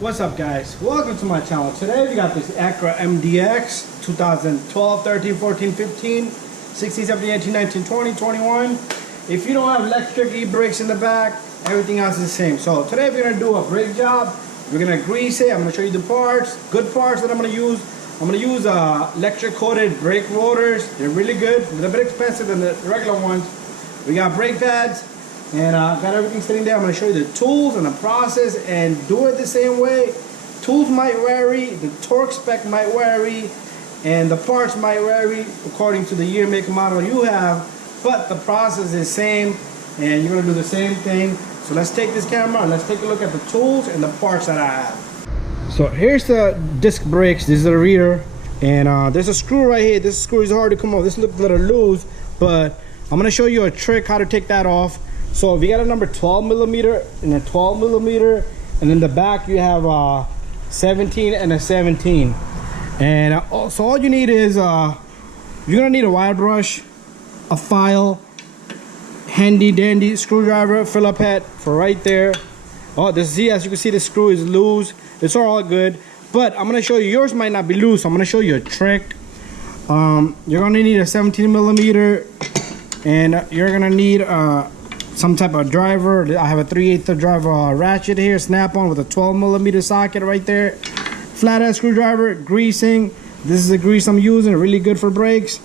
What's up, guys? Welcome to my channel. Today we got this Acura MDX 2012, 13, 14, 15, 16, 17, 18, 19, 20, 21. If you don't have electric e-brakes in the back, everything else is the same. So today we're gonna do a brake job. We're gonna grease it. I'm gonna show you the parts, good parts that I'm gonna use. I'm gonna use electric coated brake rotors. They're really good. They're a little bit expensive than the regular ones. We got brake pads. And got everything sitting there. I'm going to show you the tools and the process and do it the same way. Tools might vary, the torque spec might vary, and the parts might vary according to the year, make, and model you have. But the process is the same, and you're going to do the same thing. So let's take this camera and let's take a look at the tools and the parts that I have. So here's the disc brakes. This is the rear, and there's a screw right here. This screw is hard to come off. This looks a little loose, but I'm going to show you a trick how to take that off. So if you got a number 12 millimeter and a 12 millimeter, and in the back you have a 17 and a 17, and so all you need is you're gonna need a wire brush, a file, handy dandy screwdriver, Phillips head for right there. Oh, as you can see, the screw is loose. It's all good, but I'm gonna show you, yours might not be loose. I'm gonna show you a trick. You're gonna need a 17 millimeter, and you're gonna need some type of driver. I have a 3/8 driver ratchet here, snap-on with a 12 millimeter socket right there. Flathead screwdriver, greasing. This is the grease I'm using, really good for brakes.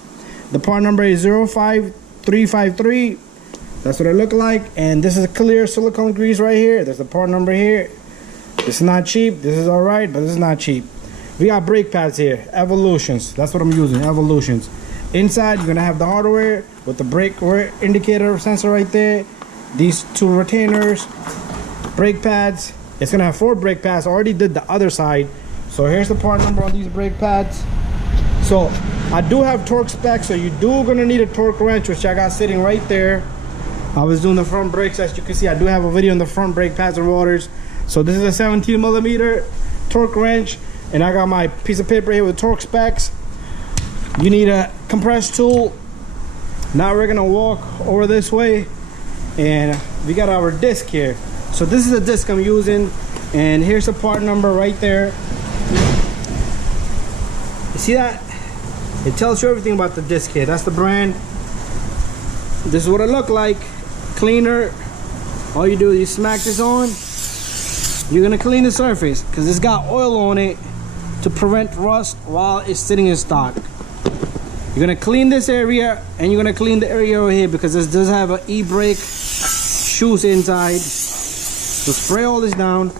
The part number is 05353. That's what it look like. And this is a clear silicone grease right here. There's the part number here. This is not cheap. This is all right, but this is not cheap. We got brake pads here, Evolutions. That's what I'm using, Evolutions. Inside, you're gonna have the hardware with the brake indicator sensor right there. These two retainers, brake pads. It's gonna have 4 brake pads. I already did the other side. So here's the part number on these brake pads. So I do have torque specs, so you do gonna need a torque wrench, which I got sitting right there. I was doing the front brakes. As you can see, I do have a video on the front brake pads and rotors. So this is a 17 millimeter torque wrench, and I got my piece of paper here with torque specs. You need a compressed tool. Now we're gonna walk over this way, and we got our disc here. So this is the disc I'm using, and here's the part number right there. You see that? It tells you everything about the disc here. That's the brand. This is what it look like. Cleaner. All you do is you smack this on. You're gonna clean the surface because it's got oil on it to prevent rust while it's sitting in stock. You're gonna clean this area, and you're gonna clean the area over here because this does have an e-brake shoes inside. So spray all this down,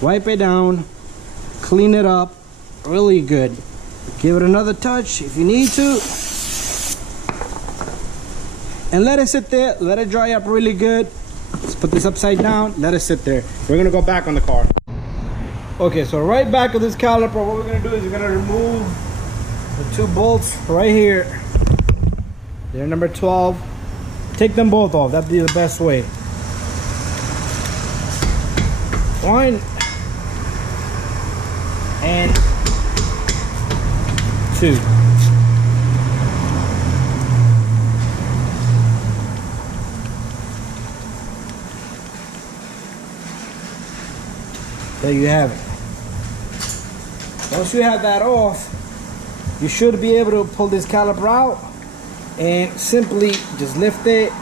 wipe it down, clean it up really good. Give it another touch if you need to, and let it sit there. Let it dry up really good. Let's put this upside down, let it sit there. We're gonna go back on the car. Okay, so right back of this caliper, what we're gonna do is we're gonna remove the 2 bolts right here. They're number 12. Take them both off. That'd be the best way. 1 and 2. There you have it. Once you have that off, you should be able to pull this caliper out and simply just lift it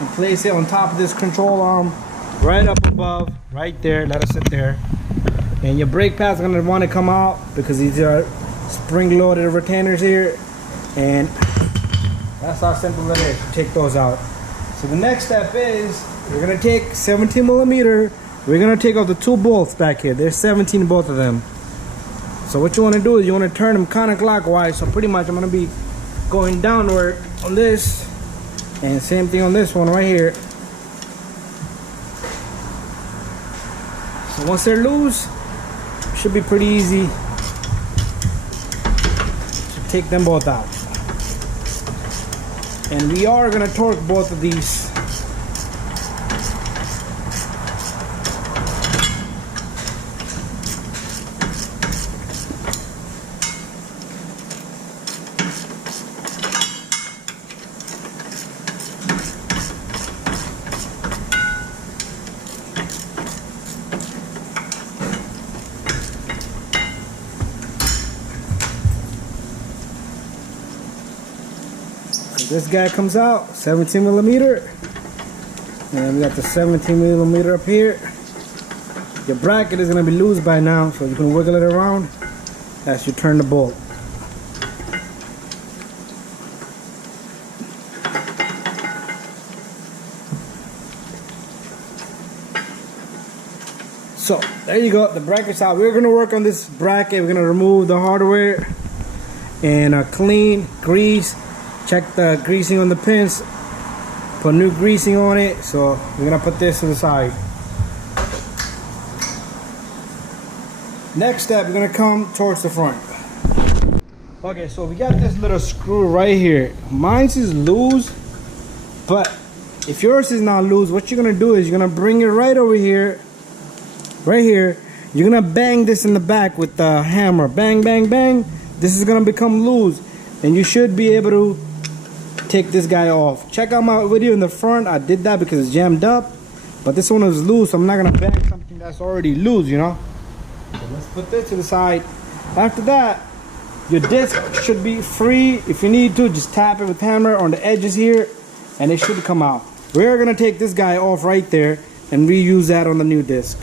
and place it on top of this control arm right up above, right there. Let it sit there. And your brake pads are going to want to come out because these are spring-loaded retainers here, and that's how simple it is to take those out. So the next step is we're going to take 17 millimeter. We're going to take off the 2 bolts back here. There's 17, both of them. So what you want to do is you want to turn them counterclockwise. So pretty much I'm going to be going downward on this, and same thing on this one right here. So once they're loose, it should be pretty easy to take them both out. And we are going to torque both of these. This guy comes out 17 millimeter, and we got the 17 millimeter up here. Your bracket is going to be loose by now, so you can wiggle it around as you turn the bolt. So there you go, the bracket's out. We're going to work on this bracket. We're going to remove the hardware and clean, grease, check the greasing on the pins, put new greasing on it. So we're going to put this to the side. Next step, we're going to come towards the front. Okay, so we got this little screw right here. Mine's is loose, but if yours is not loose, what you're going to do is you're going to bring it right over here. Right here, you're gonna bang this in the back with the hammer. Bang, bang, bang. This is gonna become loose, and you should be able to take this guy off. Check out my video in the front. I did that because it's jammed up, but this one is loose, so I'm not gonna bang something that's already loose, you know. So let's put this to the side. After that, your disc should be free. If you need to, just tap it with hammer on the edges here, and it should come out. We're gonna take this guy off right there and reuse that on the new disc.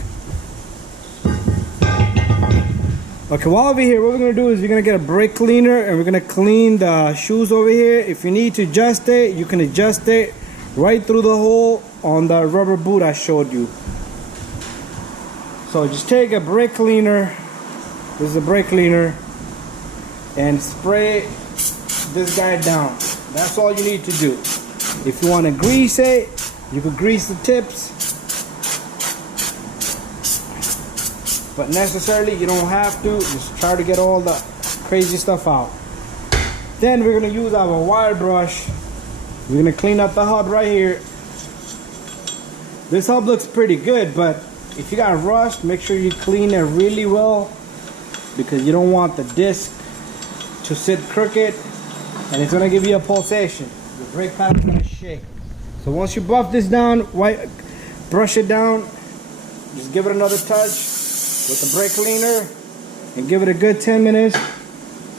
Okay, while over here, what we're gonna do is we're gonna get a brake cleaner and we're gonna clean the shoes over here. If you need to adjust it, you can adjust it right through the hole on the rubber boot I showed you. So just take a brake cleaner, this is a brake cleaner, and spray this guy down. That's all you need to do. If you wanna grease it, you can grease the tips. But necessarily you don't have to. Just try to get all the crazy stuff out. Then we're gonna use our wire brush. We're gonna clean up the hub right here. This hub looks pretty good, but if you got rust, make sure you clean it really well, because you don't want the disc to sit crooked and it's gonna give you a pulsation. The brake pad is gonna shake. So once you buff this down, brush it down, just give it another touch with the brake cleaner and give it a good 10 minutes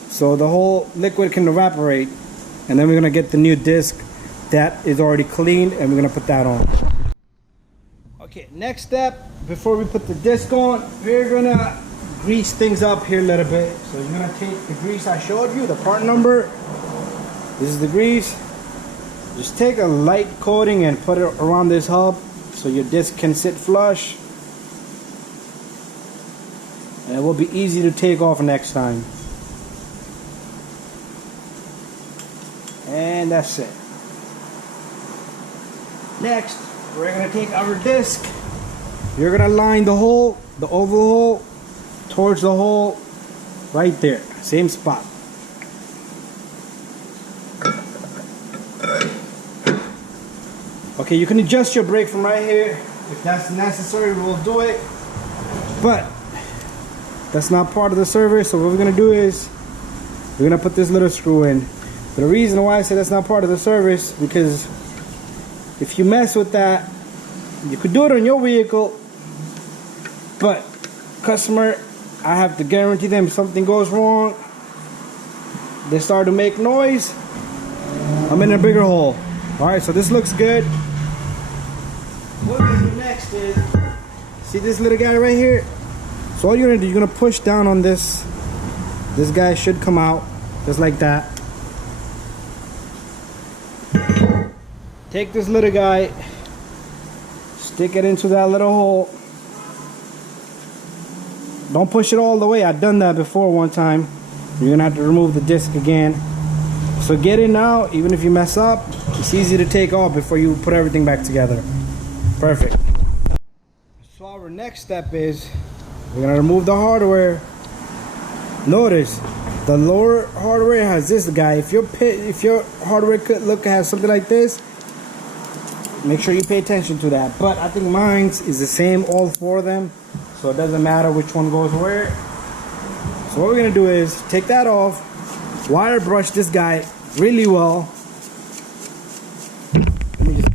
so the whole liquid can evaporate, and then we're gonna get the new disc that is already cleaned and we're gonna put that on. Okay, next step, before we put the disc on, we're gonna grease things up here a little bit. So you're gonna take the grease I showed you, the part number. This is the grease. Just take a light coating and put it around this hub so your disc can sit flush. And it will be easy to take off next time. And that's it. Next, we're gonna take our disc. You're gonna line the hole, the oval hole, towards the hole right there, same spot. Okay, you can adjust your brake from right here. If that's necessary, we'll do it. But that's not part of the service, so what we're gonna do is we're gonna put this little screw in. But the reason why I say that's not part of the service, because if you mess with that, you could do it on your vehicle, but customer, I have to guarantee them if something goes wrong, they start to make noise, I'm in a bigger hole. Alright, so this looks good. What we're gonna do next is, see this little guy right here? So all you're gonna do, you're gonna push down on this. This guy should come out just like that. Take this little guy, stick it into that little hole. Don't push it all the way. I've done that before one time. You're gonna have to remove the disc again. So get it now, even if you mess up, it's easy to take off before you put everything back together. Perfect. So our next step is, we're gonna remove the hardware. Notice the lower hardware has this guy. If your hardware has something like this, make sure you pay attention to that. But I think mine's is the same, all four of them, so it doesn't matter which one goes where. So what we're gonna do is take that off, wire brush this guy really well. Let me just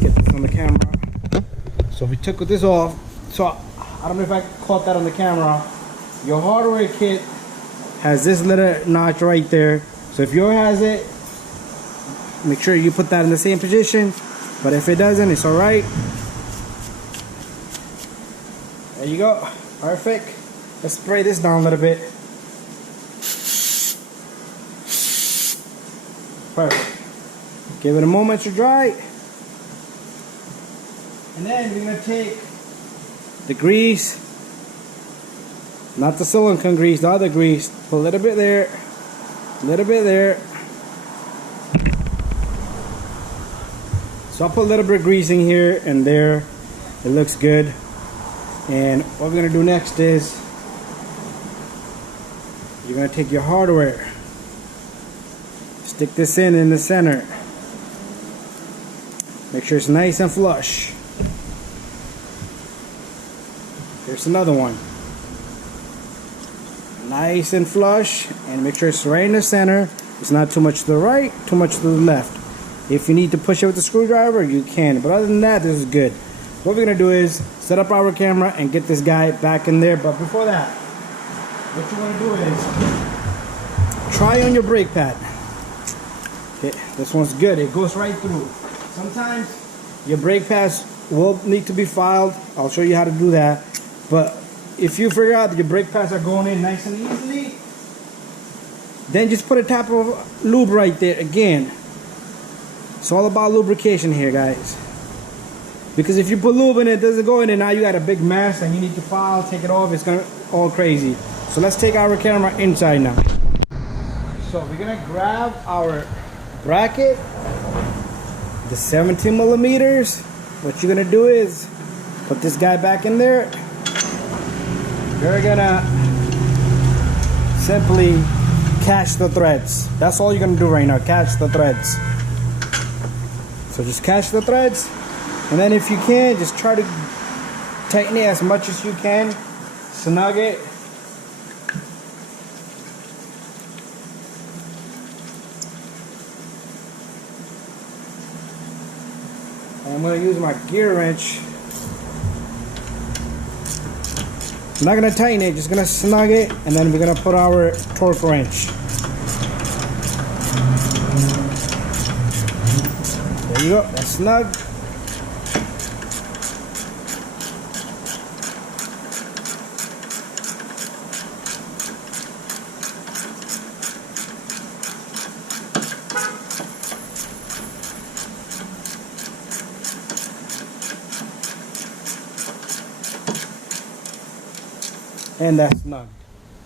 get this on the camera. So we took this off. So I don't know if I caught that on the camera. Your hardware kit has this little notch right there. So if yours has it, make sure you put that in the same position. But if it doesn't, it's alright. There you go. Perfect. Let's spray this down a little bit. Perfect. Give it a moment to dry. And then we're going to take the grease, not the silicone grease, the other grease. Put a little bit there, a little bit there. So I'll put a little bit of grease in here and there. It looks good. And what we're going to do next is you're going to take your hardware, stick this in the center. Make sure it's nice and flush. Here's another one. Nice and flush, and make sure it's right in the center. It's not too much to the right, too much to the left. If you need to push it with the screwdriver, you can. But other than that, this is good. What we're gonna do is set up our camera and get this guy back in there. But before that, what you wanna do is try on your brake pad. Okay, this one's good. It goes right through. Sometimes your brake pads will need to be filed. I'll show you how to do that. But if you figure out that your brake pads are going in nice and easily, then just put a tap of lube right there again. It's all about lubrication here, guys. Because if you put lube in, it doesn't go in, and now you got a big mess and you need to file, take it off, it's gonna all crazy. So let's take our camera inside now. So we're gonna grab our bracket, the 17 millimeters. What you're gonna do is put this guy back in there. You're gonna simply catch the threads. That's all you're gonna do right now, catch the threads. So just catch the threads, and then if you can, just try to tighten it as much as you can, snug it. And I'm gonna use my gear wrench. I'm not gonna tighten it, just gonna snug it, and then we're gonna put our torque wrench. There you go, that's snug. And that's snug.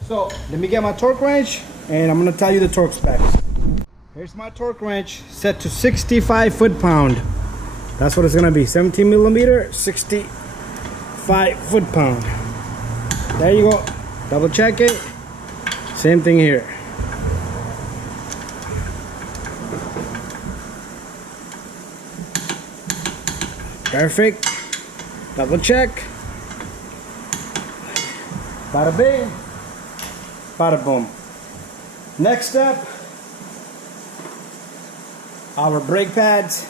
So let me get my torque wrench and I'm gonna tell you the torque specs. Here's my torque wrench set to 65 foot-pound. That's what it's gonna be, 17 millimeter, 65 foot-pound. There you go, double check it. Same thing here. Perfect, double check. Bada bing, bada boom. Next step, our brake pads.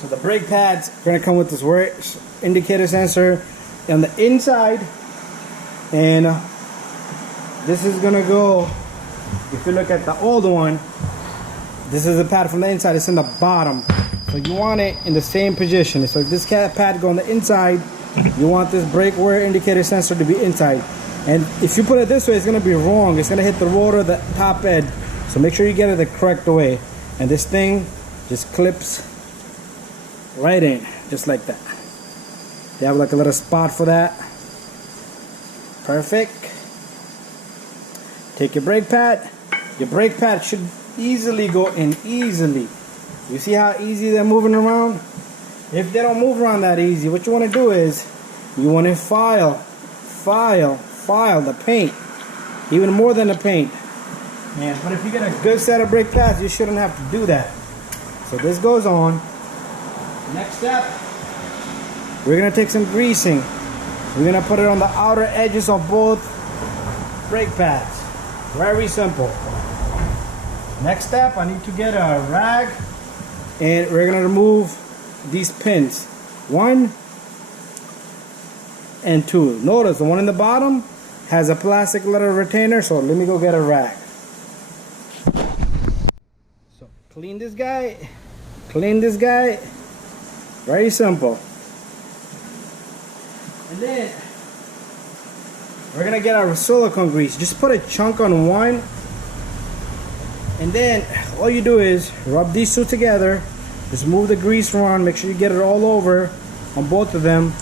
So the brake pads are going to come with this indicator sensor on the inside, and this is going to go, if you look at the old one, this is the pad from the inside, it's in the bottom. So you want it in the same position. So if this pad go on the inside, you want this brake wear indicator sensor to be inside. And if you put it this way, it's going to be wrong. It's going to hit the rotor, the top edge. So make sure you get it the correct way. And this thing just clips right in, just like that. They have like a little spot for that. Perfect. Take your brake pad. Your brake pad should easily go in, easily. You see how easy they're moving around? If they don't move around that easy, what you want to do is you want to file the paint, even more than the paint. Man, but if you get a good set of brake pads, you shouldn't have to do that. So this goes on. Next step, we're gonna take some greasing. We're gonna put it on the outer edges of both brake pads. Very simple. Next step, I need to get a rag, and we're gonna remove these pins, 1 and 2. Notice the one in the bottom has a plastic little retainer, so let me go get a rag. clean this guy. Clean this guy. Very simple. And then we're gonna get our silicone grease. Just put a chunk on one, and then all you do is rub these two together. Just move the grease around. Make sure you get it all over on both of them.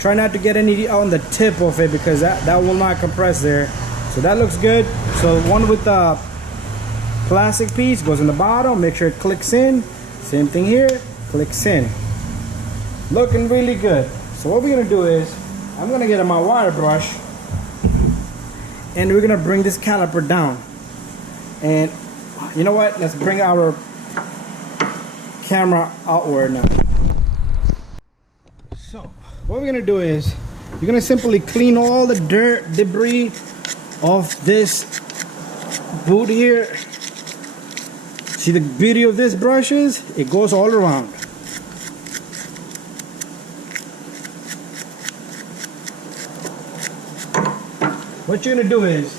Try not to get any on the tip of it, because that will not compress there. So that looks good. So one with the plastic piece goes in the bottom. Make sure it clicks in. Same thing here, clicks in. Looking really good. So what we're gonna do is, I'm gonna get my wire brush, and we're gonna bring this caliper down. And you know what? Let's bring our camera outward now. So what we're gonna do is, you're gonna simply clean all the dirt, debris off this boot here. See the beauty of this brush is, it goes all around. What you're gonna do is,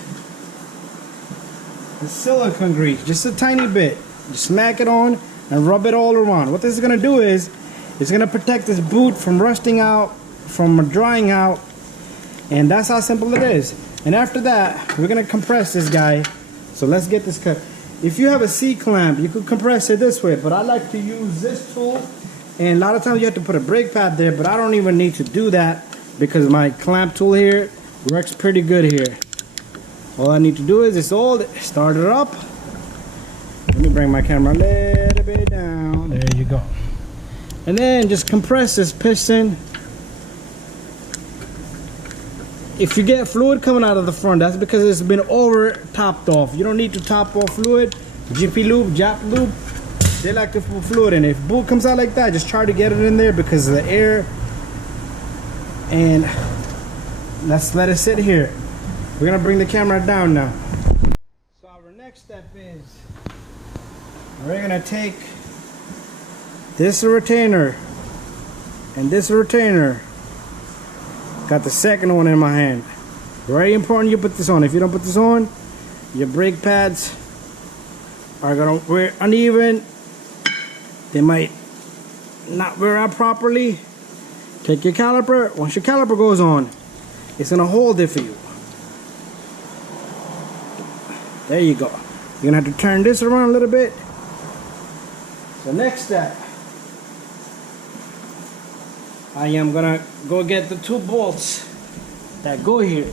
the silicone grease, just a tiny bit, just smack it on and rub it all around. What this is gonna do is, it's gonna protect this boot from rusting out, from drying out, and that's how simple it is. And after that, we're gonna compress this guy. So let's get this cut. If you have a C-clamp, you could compress it this way, but I like to use this tool. And a lot of times you have to put a brake pad there, but I don't even need to do that because my clamp tool here works pretty good here. All I need to do is just start it up. Let me bring my camera a little bit down. There you go. And then just compress this piston. If you get fluid coming out of the front, that's because it's been over topped off. You don't need to top off fluid. Jiffy Lube, Jap Lube, they like to put fluid in. If boot comes out like that, just try to get it in there because of the air. And let's let it sit here. We're gonna bring the camera down now. So our next step is, we're gonna take this retainer and this retainer. Got the second one in my hand. Very important you put this on. If you don't put this on, your brake pads are gonna wear uneven. They might not wear out properly. Take your caliper. Once your caliper goes on, it's gonna hold it for you. There you go. You're gonna have to turn this around a little bit. So next step, I am gonna go get the two bolts that go here.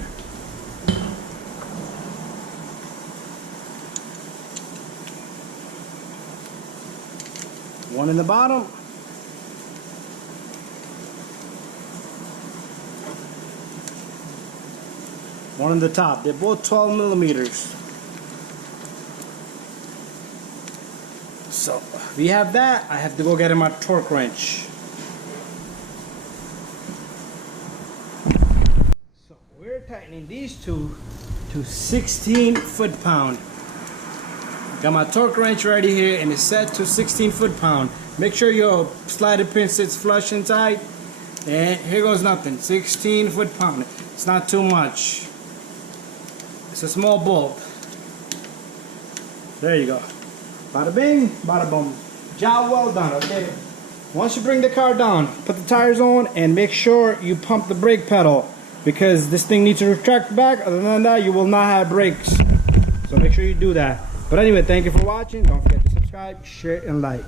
One in the bottom, one in the top. They're both 12 millimeters. So we have that. I have to go get in my torque wrench. Tightening these two to 16 foot-pound. Got my torque wrench ready here, and it's set to 16 foot-pound. Make sure your slider pin sits flush and tight. And here goes nothing. 16 foot-pound. It's not too much. It's a small bolt. There you go. Bada bing, bada boom. Job well done. Okay. Once you bring the car down, put the tires on, and make sure you pump the brake pedal, because this thing needs to retract back. Other than that, you will not have brakes. So make sure you do that. But anyway, thank you for watching. Don't forget to subscribe, share, and like.